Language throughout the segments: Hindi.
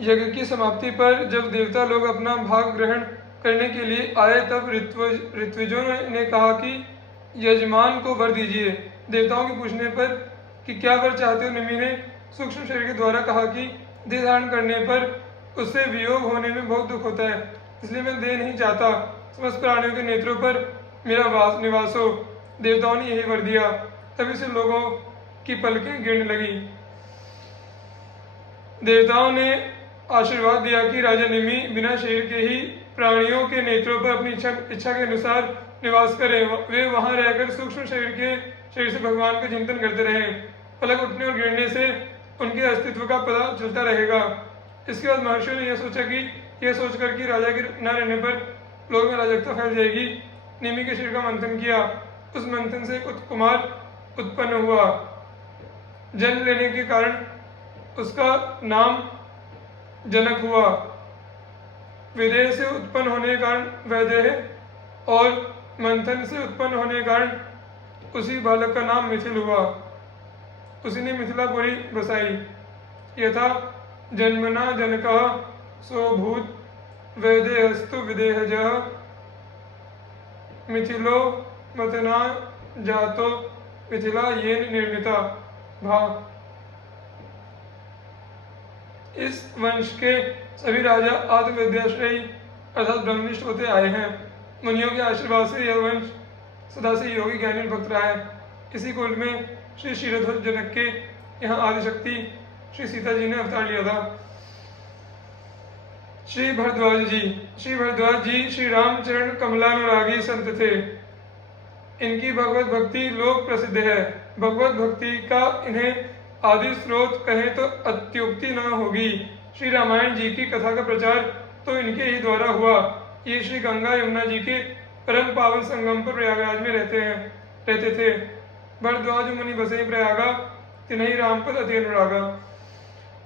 यज्ञ की समाप्ति पर जब देवता लोग अपना भाग ग्रहण करने के लिए आए तब ऋत्विजों ने कहा कि यजमान को वर दीजिए। देवताओं के पूछने पर कि क्या वर चाहते हो, निमि ने सूक्ष्म शरीर के द्वारा कहा कि देह धारण करने पर उससे वियोग होने में बहुत दुख होता है, इसलिए मैं देह नहीं चाहता। समस्त प्राणियों के नेत्रों पर मेरा निवास हो। देवताओं ने यही वर दिया। तभी से लोगों की पलकें गिरने लगी। देवताओं ने आशीर्वाद दिया कि राजा निमि बिना शरीर के ही प्राणियों के नेत्रों पर अपनी इच्छा के अनुसार निवास करें। वे वहां रहकर सूक्ष्म शरीर से भगवान का चिंतन करते रहे। पलक उठने और गिरने से उनके अस्तित्व का पता चलता रहेगा। इसके बाद महर्षियों ने यह सोचकर कि राजा के न रहने पर लोगों में अराजकता फैल जाएगी, निमि के शरीर का मंथन किया। उस मंथन से एक कुमार उत्पन्न हुआ। जन्म लेने के कारण उसका नाम जनक हुआ। विदेह से उत्पन्न होने के कारण वैदेह और मंथन से उत्पन्न होने के कारण उसी बालक का नाम मिथिल हुआ। उसी ने मिथिलापुरी बसाई। यथा जन्मना जनकः सोऽभूत् वैदेहस्तु विदेहजः मिथिलो मतना जातो मिथिला येन निर्मिता भा। इस वंश के सभी राजा आत्मविद्याश्रयी अर्थात ब्रह्मनिष्ठ होते आए हैं। मुनियों के आशीर्वाद से यह वंश सदा से योगी ज्ञानी भक्त रहा है। इसी कुल में श्री क्षीरध्वज जनक के यहाँ आदिशक्ति श्री सीता जी ने अवतार लिया था। श्री भरद्वाज जी श्री रामचरण कमलानुरागी संत थे। इनकी भगवत भक्ति लोक प्रसिद्ध है। भगवत भक्ति का इन्हें आदि स्रोत कहें तो अत्युक्ति न होगी। श्री रामायण जी की कथा का प्रचार तो इनके ही द्वारा हुआ। ये श्री गंगा यमुना जी के परम पावन संगम पर प्रयागराज में रहते थे। भरद्वाज मुनि बसे प्रयागा, तिन्हि रामपद अति अनुरागा।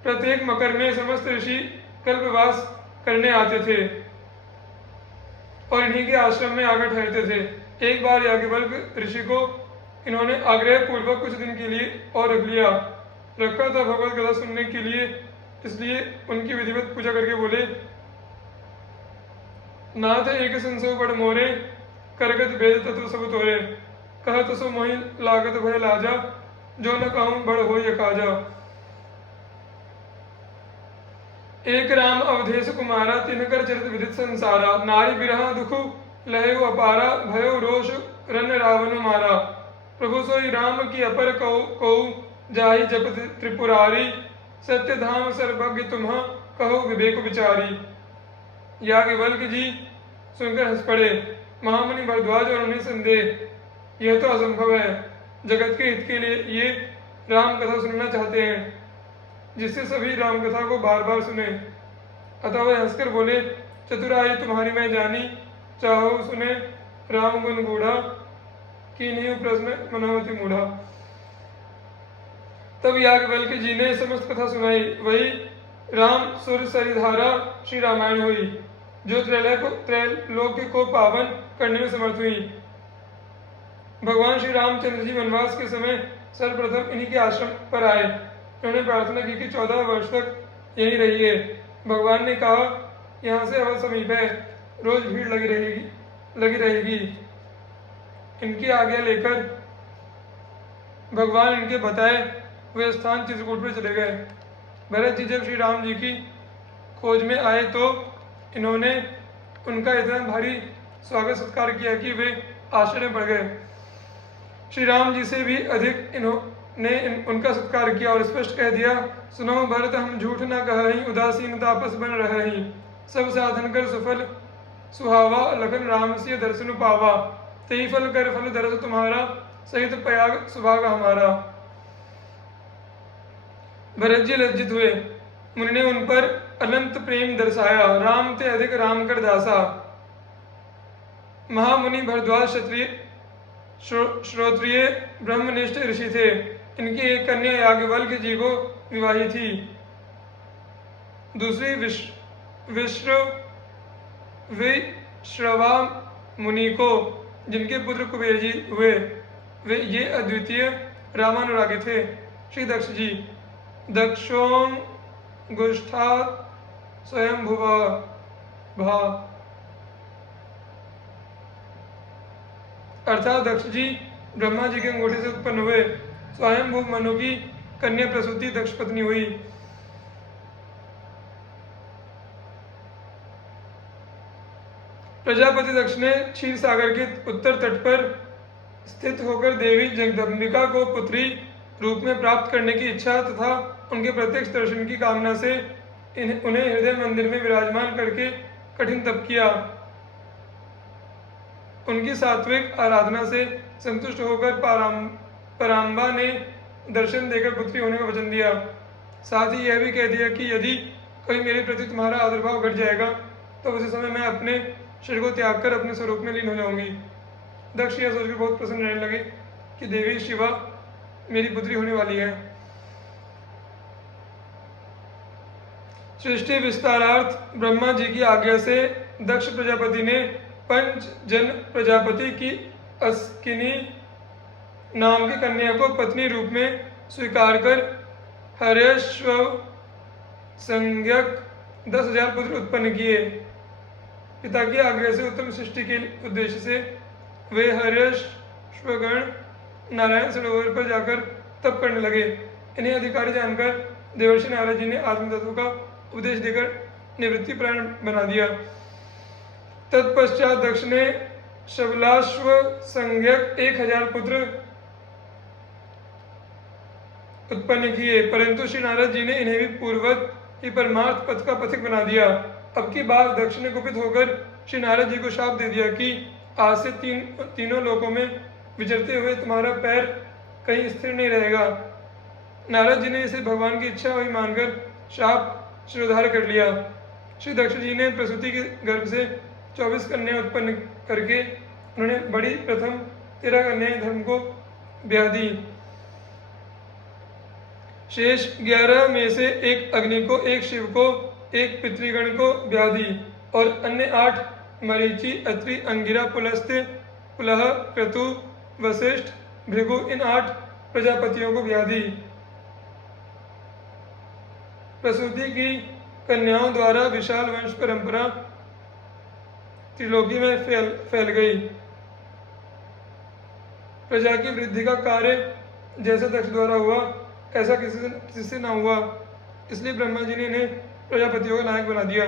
प्रत्येक मकर में समस्त ऋषि कल्पवास करने आते थे और इन्हीं के आश्रम में आकर ठहरते थे। एक बार याज्ञवल्क्य ऋषि को इन्होंने आग्रह पूर्वक कुछ दिन के लिए और रखा था भगवत कथा सुनने के लिए। इसलिए उनकी विधिवत पूजा करके बोले, नाथ एक संसो बड़ मोरे, करगत भेद तत्व सब तोरे। कहत सो मोहि लागत भय लाजा, जो न कहूं बड़ होय काजा। एक राम अवधेश कुमारा, तिनकर चरित विदित संसारा। नारी बिरह दुख लहयो अपारा, भयो रोष रन रावण मारा। प्रभु सोई राम की अपर कऊ, जाहि जप त्रिपुरारी। सत्य धाम सर्वज्ञ तुम्हा, कहो विवेक विचारी। याज्ञवल्क्य जी सुनकर हंस पड़े। महामुनि भरद्वाज और उन्हें संदेह, यह तो असंभव है। जगत के हित के लिए ये राम कथा सुनना चाहते हैं, जिससे सभी राम कथा को बार बार सुने। अतः वह हंसकर बोले, चतुराई तुम्हारी मैं जानी, चाहो सुने राम गुण गूढ़ा। की नहीं प्रश्न मनोवती मूढ़ा। तब याज्ञवल्क्य जी ने समस्त कथा सुनाई। वही राम सुर सरिधारा श्री रामायण हुई, जो त्रैलोक्य को पावन करने में समर्थ हुई। भगवान श्री रामचंद्र जी वनवास के समय सर्वप्रथम इन्हीं के आश्रम पर आए। उन्होंने प्रार्थना की कि 14 वर्ष तक यहीं रहिए। भगवान ने कहा, यहाँ से अवध समीप है, रोज भीड़ लगी रहेगी। इनकी आज्ञा लेकर भगवान इनके बताए वे स्थान चित्रकूट पर चले गए। भरत जी जब श्री राम जी की खोज में आए तो इन्होंने उनका इतना भारी स्वागत सत्कार किया कि वे आश्चर्य में पड़ गए। श्री राम जी से भी अधिक इन्होंने उनका सत्कार किया और स्पष्ट कह दिया, सुनो भरत हम झूठ न कहहीं, उदासीन तापस बन रहहीं। सब साधन कर सुफल सुहावा, लखन राम से दर्शन पावा। तेई फल कर फल दरस तुम्हारा, सहित प्रयाग सुभाग हमारा। भरत जी लज्जित हुए। मुनि ने उन पर अनंत प्रेम दर्शाया। राम ते अधिक राम कर दासा। महामुनि भरद्वाज क्षत्रिय श्रोत्रिय ब्रह्मनिष्ठ ऋषि थे। इनकी एक कन्या याज्ञवल्क्य जी को विवाही थी। दूसरी विश्रवा मुनि को, जिनके पुत्र कुबेर जी हुए। वे ये अद्वितीय रामानुरागी थे। श्री दक्ष जी, दक्षोंगुष्ठा स्वयं भुवा भा, अर्थात दक्ष जी ब्रह्मा जी के अंगूठे से उत्पन्न हुए। स्वयंभू मनु की कन्या प्रसूति दक्ष पत्नी हुई। प्रजापति दक्ष ने क्षीर सागर के उत्तर तट पर स्थित होकर देवी जगदम्बिका को पुत्री रूप में प्राप्त करने की इच्छा तथा उनके प्रत्यक्ष दर्शन की कामना से उन्हें हृदय मंदिर में विराजमान करके कठिन तप किया। उनकी सात्विक आराधना से संतुष्ट होकर पराम्बा ने दर्शन देकर पुत्री होने का वचन दिया। साथ ही यह भी कह दिया कि यदि कभी मेरे प्रति तुम्हारा आदरभाव घट जाएगा तो उसी समय मैं अपने शरीर को त्याग कर अपने स्वरूप में लीन हो जाऊंगी। दक्ष यह सोचकर बहुत प्रसन्न रहने लगे कि देवी शिवा मेरी पुत्री होने वाली है। सृष्टि विस्तारार्थ ब्रह्मा जी की आज्ञा से दक्ष प्रजापति ने पंच जन प्रजापति की अस्किनी नाम की कन्या को पत्नी रूप में स्वीकार कर हर्यश्व संज्ञक 10,000 पुत्र उत्पन्न किए। पिता की आज्ञा से उत्तम सृष्टि के उद्देश्य से वे हर्यश्वगण नारायण सरोवर पर जाकर तप करने लगे। इन्हें अधिकारी जानकर देवर्षि नारद जी ने आत्मतत्व का उपदेश देकर निवृत्ति प्राण बना दिया। तत्पश्चात दक्ष ने शबलाश्व संज्ञक 1,000 पुत्र उत्पन्न किए, परंतु श्री नारद जी ने इन्हें भी पूर्ववत ही परमार्थ पथ का पथिक बना दिया। अब की बार दक्ष ने कुपित होकर श्री नारद जी को शाप दे दिया कि आज से तीनों लोकों में विचरते हुए तुम्हारा पैर कहीं स्थिर नहीं रहेगा। नारद जी ने इसे भगवान की इच्छा हुई मानकर शाप शिरोधार्य कर लिया। श्री दक्ष जी ने प्रसूति के गर्भ से 24 कन्या उत्पन्न करके उन्होंने बड़ी प्रथम 13 कन्याएं धर्म को ब्याह दी। शेष 11 में से एक अग्नि को, एक शिव को, एक पितृगण को ब्याह दी और अन्य 8 मरीचि, अत्रि, अंगिरा, पुलस्त्य, पुलह, क्रतु, वशिष्ठ, भृगु इन 8 प्रजापतियों को ब्याह दी। प्रसूति की कन्याओं द्वारा विशाल वंश परंपरा त्रिलोकी में फैल गई। प्रजा की वृद्धि का कार्य जैसे दक्ष द्वारा हुआ ऐसा किसी से न हुआ, इसलिए ब्रह्मा जी ने इन्हें प्रजापतियों का नायक बना दिया।